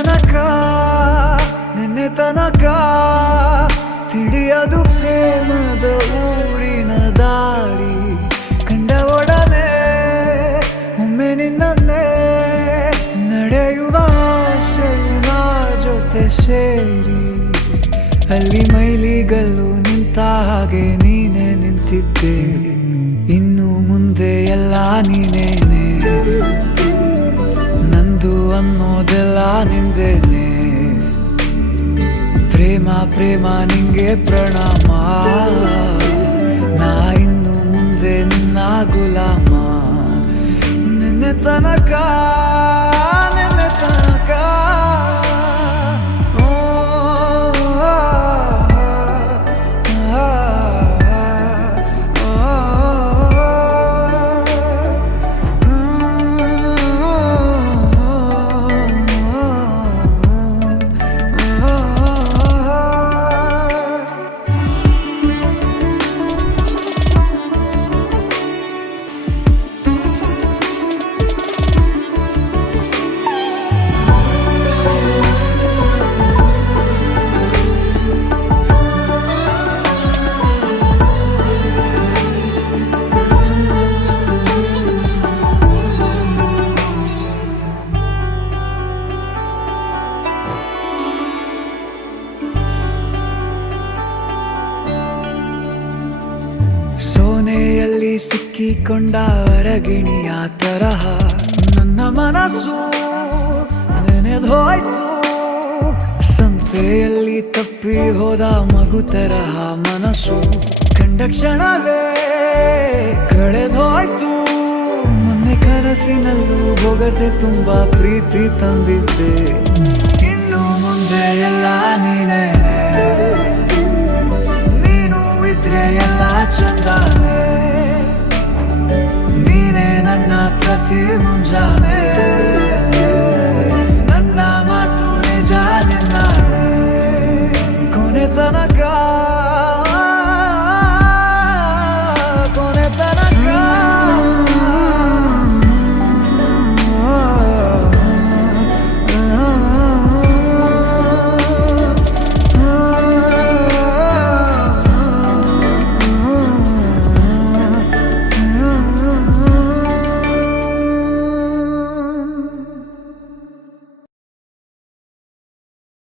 ತನಕ ನಿನ್ನೆ ತನಕ ತಿಳಿಯದು ಪ್ರೇಮದ ಊರಿನ ದಾರಿ ಕಂಡ ಒಡನೆ ಒಮ್ಮೆ ನಿನ್ನೇ ನಡೆಯುವ ಆಸೆಯ ಜೊತೆ ಸೇರಿ ಅಲ್ಲಿ ಮೈಲಿಗಲ್ಲು ನಿಂತ ಹಾಗೆ ನೀನೆ ನಿಂತಿದ್ದೆ ಇನ್ನು ಮುಂದೆ ಎಲ್ಲ ನೀನೇನೆ ನಂದು ಅನ್ನೋದೆಲ್ಲ ನಿಂದೇನೆ ಪ್ರೇಮ ಪ್ರೇಮ ನಿಂಗೆ ಪ್ರಣಾಮ ನಾ ಇನ್ನು ಮುಂದೆ ನಿನ್ನ ಗುಲಾಮ ನಿನ್ನೆ ತನಕ ನಿನ್ನೆ ತನಕ ಸೋನೆಯಲ್ಲಿ ಸಿಕ್ಕಿಕೊಂಡ ಹೊರಗಿಣಿಯ ತರಹ ನನ್ನ ಮನಸ್ಸು ನೆನೆದೋಯ್ತು ಸಂತೆಯಲ್ಲಿ ತಪ್ಪಿ ಹೋದ ಮಗು ತರಹ ಮನಸ್ಸು ಕಂಡ ಕ್ಷಣವೇ ಕಳೆದೋಯ್ತು ಮೊನ್ನೆ ಕನಸಿನಲ್ಲೂ ಬೊಗಸೆ ತುಂಬಾ ಪ್ರೀತಿ ತಂದಿದ್ದೆ ಇನ್ನು ಮುಂದೆ ಎಲ್ಲ ನೀನೇ ನೀನು ಇದ್ರೆ ಎಲ್ಲ ಚಂದಾನೆ